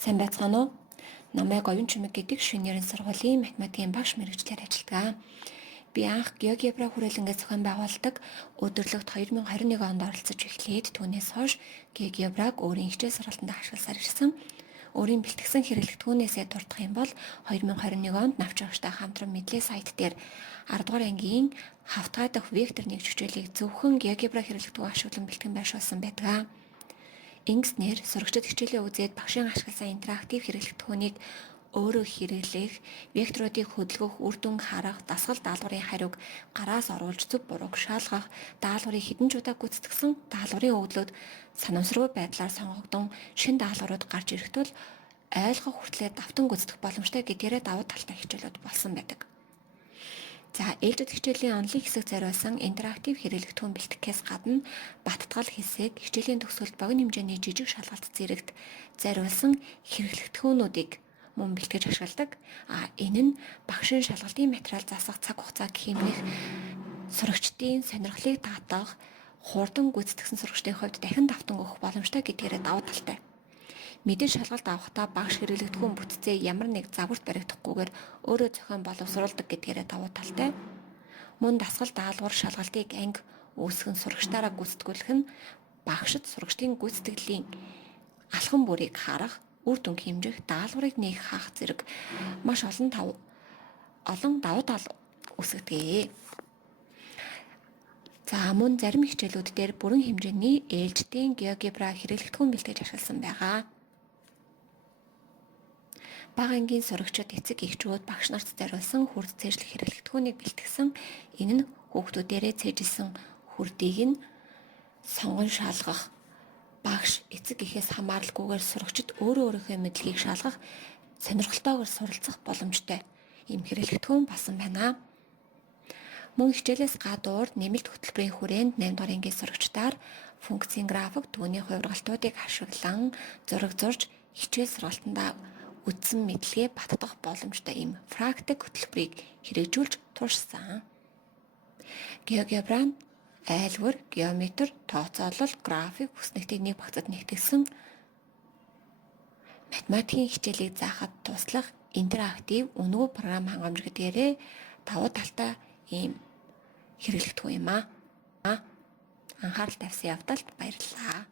Сайн байцгаана уу? Намайг Оюун Чимэг гэдэг шинээр сургуулийн математикийн багш мэргэжлэр ажилладаг. Би анх GeoGebra хүрээлэнгээ зохион байгуулдаг өдөрлөгт 2021 онд оролцож эхлээд түүнээс хойш GeoGebra-г өөрийн хичээл сургалтанд ашигласаар ирсэн. Өөрийн бэлтгэсэн хэрэглэгдэхүүнээсээ дурдах юм бол 2021 онд навч агштай хамтран мэдлээ сайт дээр 10 дугаар ангийн хавтгай дахь вектор нэг хичээлийг зөвхөн GeoGebra хэрэглэгдэхүүн ашиглан бэлтгэн байршуулсан байдаг. Ингэснээр сурагчид хичээлээ үзээд багшийн ашигласан интерактив хэрэглэгдэхүүнийг өөрөө хэрэглэх, векторуудыг хөдөлгөх, үр дүн харах, дасгал даалгаврын хариуг гараас оруулж зөв бурууг шалгах, даалгаврыг хэдэн жудаа гүйцэтгсэн, даалгаврын өгдлүүд санамсаргүй байдлаар сонгогдсон шинэ даалгаврууд гарч ирэх тул ойлгох хүртлээр давтан гүйцэтгэх боломжтой гэдгээрээ давуу талтай хичээлүүд болсон байдаг. За, ээлжид хичээлийн онлын хэсэг зориулсан интерактив хэрэглэгдэхүүн бэлтгэхээс гадна баттгал хэсэг, хичээлийн төгсгөлд богино хэмжээний жижиг шалгалт зэрэгт зориулсан хэрэглэгдэхүүнүүдийг мөн бэлтгэж ашигладаг. Энэ нь багшийн шалгалтын материал засах цаг хугацааг хэмнэх, сурагчдын сонирхлыг татах, хурдан гүйцэтгсэн сурагчдын хувьд дахин давтан өгөх боломжтой гэдгээрээ давуу талтай. Мэдээж шалгалт авахдаа багш хэрэглэгдэхүүн бүтцээ ямар нэг загварт баригдахгүйгээр өөрөө зохион боловсруулдаг гэдгээрээ давуу талтай. Мөн дасгал даалгавар шалгалтыг анги үүсгэн сурагчдаараа гүйцэтгүүлэх нь багшид сурагчдын гүйцэтгэлийн алхам бүрийг харах, үр дүн хэмжих, даалгаврыг нээх хаах зэрэг маш олон давуу тал үүсгэдэг. За, мөн зарим хичээлүүд дээр бүрэн хэмжээний ээлжидийн GeoGebra хэрэглэгдэхүүн бэлтгэж ашигласан байгаа. Бага ангийн сурагчид, эцэг эхчүүд багш нарт зориулсан хүрд цээжлэх хэрэглэгдэхүүнийг бэлтгэсэн. Энэ нь хүүхдүүдээрээ цээжилсэн хүрдийг нь сонгон шалгах, багш, эцэг эхээс хамааралгүйгээр сурагчид өөрийнхөө мэдлэгийг шалгах, сонирхолтойгоор суралцах боломжтой ийм хэрэглэгдэхүүн болсон байна. Мөн хичээлээс гадуур нэмэлт хөтөлбөрийн хүрээнд 8 дугаар ангийн сурагчдаар функцийн график, түүний хувиргалтуудыг ашиглан зураг зурж хичээл сургалтандаа үздсэн мэдлэгээ баттгах боломжтой ийм практик хөтөлбөрийг хэрэгжүүлж туршсан. GeoGebra нь айлгуур, геометр, тооцоолол, график хүснэгтийг нэг багцад нэгтгэсэн математикийн хичээлийг заахад туслах интерактив үнэгүй програм хангамж гэдгээрээ давуу талтай ийм хэрэглэгдэхүүн юм аа. Анхаарал тавьсан явдалд баярлалаа.